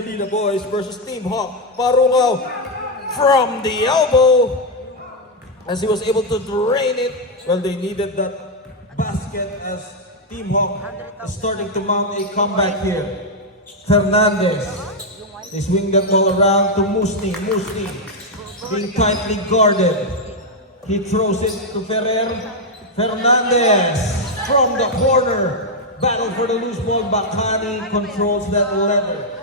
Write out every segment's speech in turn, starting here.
The boys versus Team Hawk. Parungaw from the elbow as he was able to drain it. Well, they needed that basket as Team Hawk is starting to mount a comeback here. Fernandez is swinging that ball around to Musni. Musni being tightly guarded. He throws it to Ferrer. Fernandez from the corner. Battle for the loose ball. Bacani controls that level.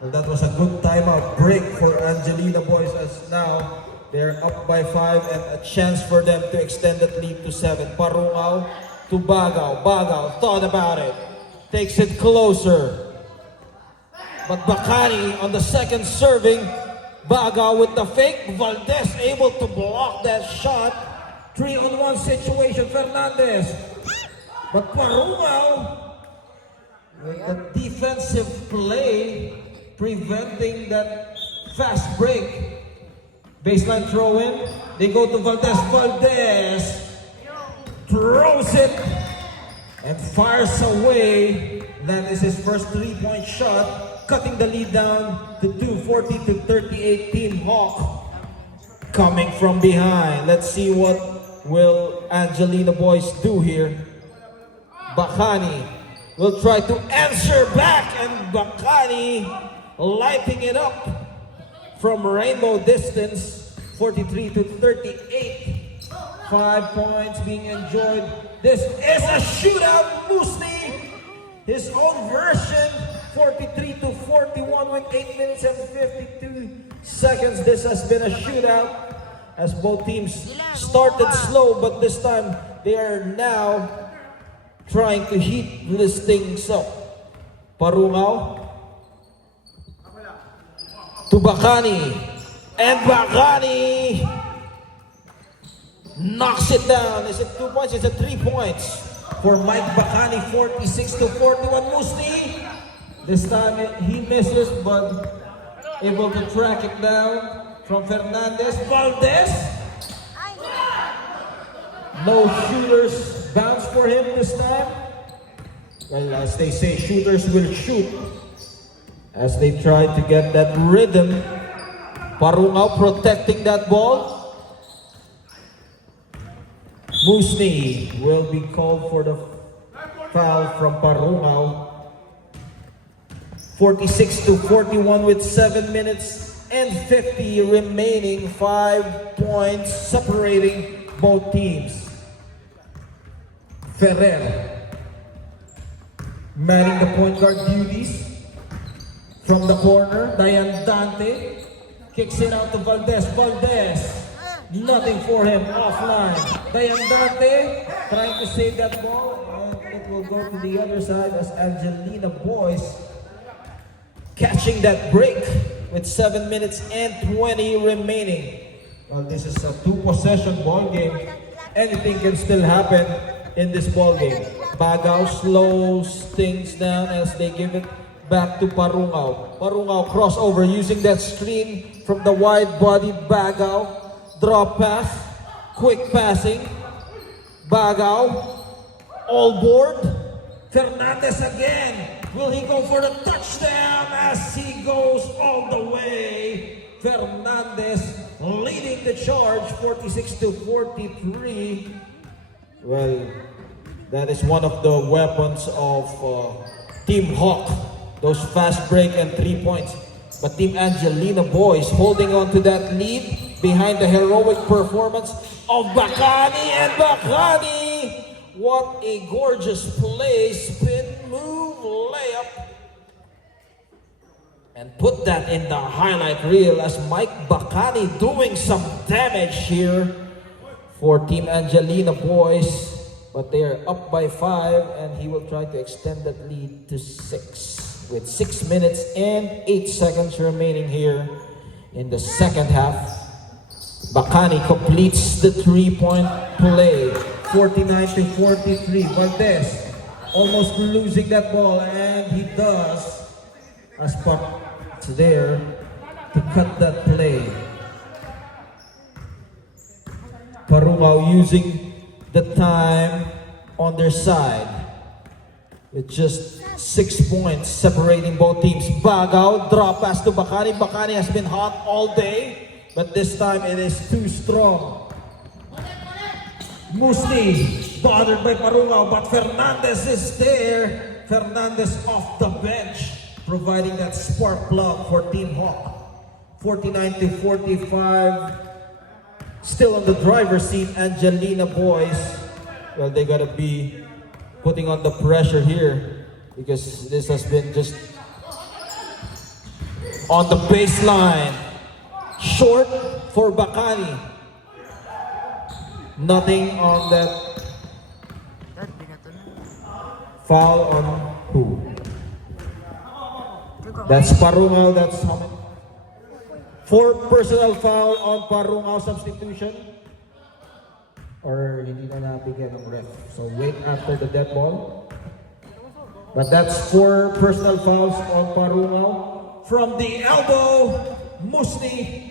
Well, that was a good timeout break for Angelina boys as now they're up by 5 and a chance for them to extend that lead to 7. Parungaw to Bagaw. Bagaw thought about it. Takes it closer. But Bacani on the second serving. Bagaw with the fake. Valdez able to block that shot. 3-on-1 situation. Fernandez. But Parungaw with the defensive play preventing that fast break. Baseline throw in. They go to Valdez. Valdez throws it and fires away. That is his first 3-point shot, cutting the lead down to 240 to 38. Team Hawk coming from behind. Let's see what will Angelina boys do here. Bacani will try to answer back, and Bacani lighting it up from rainbow distance, 43 to 38. 5 points being enjoyed. This is a shootout. Musni, his own version, 43 to 41 with 8 minutes and 52 seconds. This has been a shootout as both teams started slow, but this time they are now trying to heat these things up. Parungaw to Bacani, and Bacani knocks it down. Is it 2 points? Is it 3 points for Mike Bacani? 46 to 41. Musni, this time he misses, but able to track it down from Fernandez. Valdez, no shooters bounce for him this time. Well, as they say, shooters will shoot. As they try to get that rhythm. Parungaw protecting that ball. Musni will be called for the foul from Parungaw. 46 to 41 with 7 minutes and 50 remaining. 5 points separating both teams. Ferrer manning the point guard duties. From the corner, Dayan Dante kicks it out to Valdez. Valdez, nothing for him, offline. Dayan Dante trying to save that ball, and it will go to the other side as Angelina boys catching that break with 7 minutes and 20 remaining. Well, this is a 2-possession ball game. Anything can still happen in this ball game. Bagaw slows things down as they give it back to Parungaw. Parungaw crossover using that screen from the wide-bodied Bagaw. Draw pass, quick passing. Bagaw, all board. Fernandez again. Will he go for the touchdown as he goes all the way? Fernandez leading the charge, 46 to 43. Well, that is one of the weapons of Team Hawk. Those fast break and 3 points. But Team Angelina boys holding on to that lead behind the heroic performance of Bacani. And Bacani, what a gorgeous play. Spin move, layup. And put that in the highlight reel as Mike Bacani doing some damage here for Team Angelina boys. But they are up by 5 and he will try to extend that lead to 6. With 6 minutes and 8 seconds remaining here in the second half. Bacani completes the 3-point play. 49 to 43. Valdez almost losing that ball, and he does as Par's there to cut that play. Parungaw using the time on their side with just 6 points separating both teams. Bagaw, drop pass to Bacani. Bacani has been hot all day, but this time it is too strong. Musti, bothered by Parungaw, but Fernandez is there. Fernandez off the bench, providing that spark plug for Team Hawk. 49 to 45. Still on the driver's seat, Angelina boys. Well, they gotta be putting on the pressure here because this has been just on the baseline. Short for Bacani. Nothing on that foul on who? That's Parungaw. That's how many? 4 personal foul on Parungaw substitution. Or hindi na nabigyan ng ref. So wait after the dead ball. But that's 4 personal fouls on Parungaw. From the elbow, Musti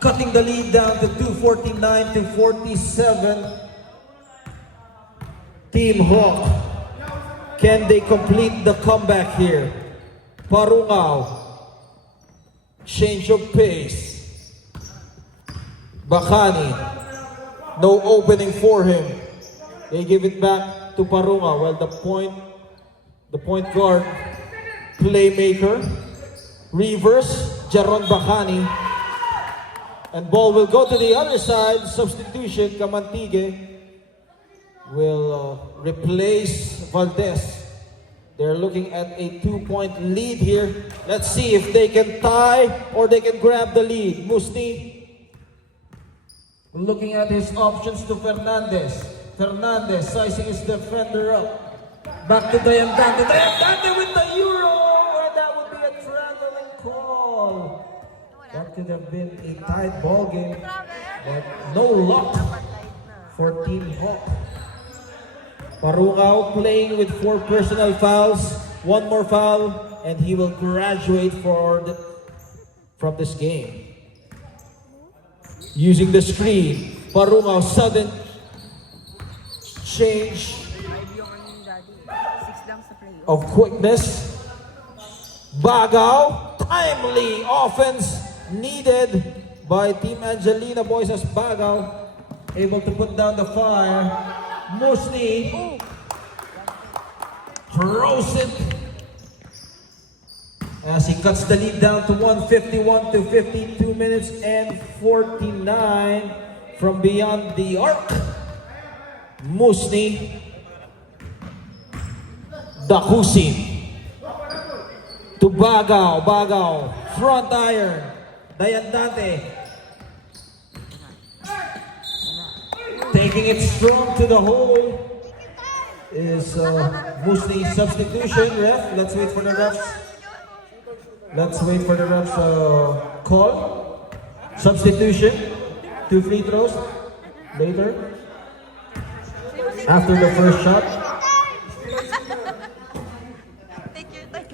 cutting the lead down to 249 to 47. Team Hawk, can they complete the comeback here? Parungaw, change of pace. Bacani, no opening for him. They give it back to Parungaw. Well, the point guard, playmaker, reverse, Jaron Bacani. And ball will go to the other side. Substitution, Kamantigue will replace Valdez. They're looking at a 2-point lead here. Let's see if they can tie or they can grab the lead. Musti looking at his options to Fernandez. Fernandez sizing his defender up. Back to Dayandante. Dayandante with the Euro! And that would be a traveling call. That could have been a tight ball game, but no luck for Team Hawk. Parungaw playing with 4 personal fouls, 1 more foul, and he will graduate from this game. Using the screen, Parungaw sudden change of quickness. Bagaw, timely offense needed by Team Angelina boys as Bagaw able to put down the fire. Musti throws it as he cuts the lead down to 151 to 52 minutes and 49 from beyond the arc. Musti, Dakusin to Bagaw. Bagaw, front iron. Dayandante taking it strong to the hole is Musti's substitution. Ref, let's wait for the refs. Let's wait for the refs call. Substitution, 2 free throws later after the first shot.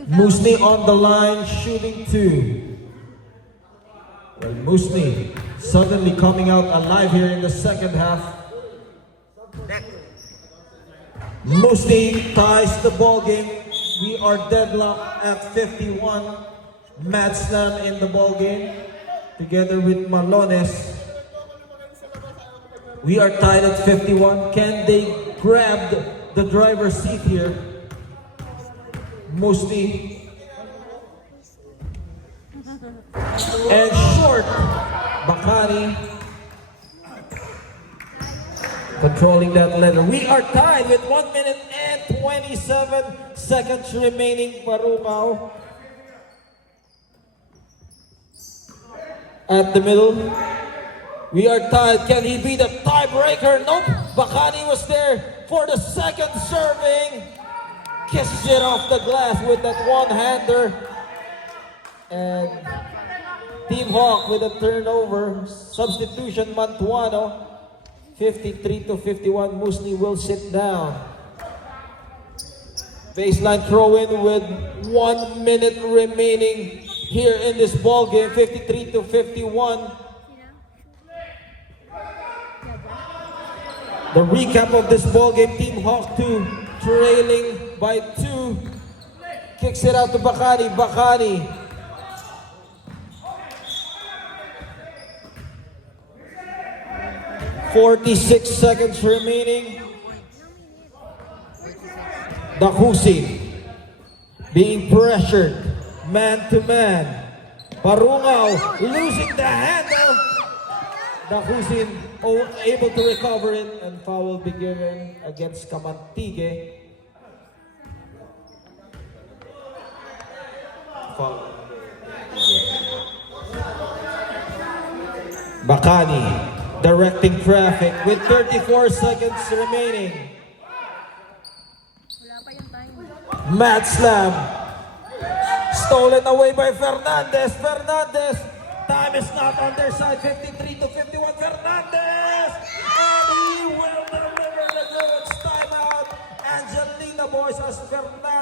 Musti on the line, shooting 2. Well, Musti suddenly coming out alive here in the second half. Musti ties the ball game. We are deadlocked at 51. Madsland in the ball game together with Malones. We are tied at 51. Can they grab the driver's seat here? Musti. And short, Bacani controlling that letter. We are tied with 1 minute and 27 seconds remaining. Parungaw at the middle. We are tied. Can he be the tiebreaker? Nope. Bacani was there for the second serving. Kisses it off the glass with that one-hander. And Team Hawk with a turnover. Substitution, Mantuano. 53 to 51. Musti will sit down. Baseline throw-in with 1 minute remaining here in this ball game. 53 to 51. The recap of this ball game: Team Hawk 2 trailing by 2. Kicks it out to Bacani. Bacani. .46 seconds remaining. Dakusin being pressured man to man. Barungao losing the handle. Dakusin able to recover it, and foul will be given against Kamantige. Foul. Bacani directing traffic with 34 seconds remaining. Wala pa yung time. Mad slam. Stolen away by Fernandez. Fernandez. Time is not on their side. 53 to 51. Fernandez. And he will deliver the goods. Timeout. Angelina Boys as Fernandez.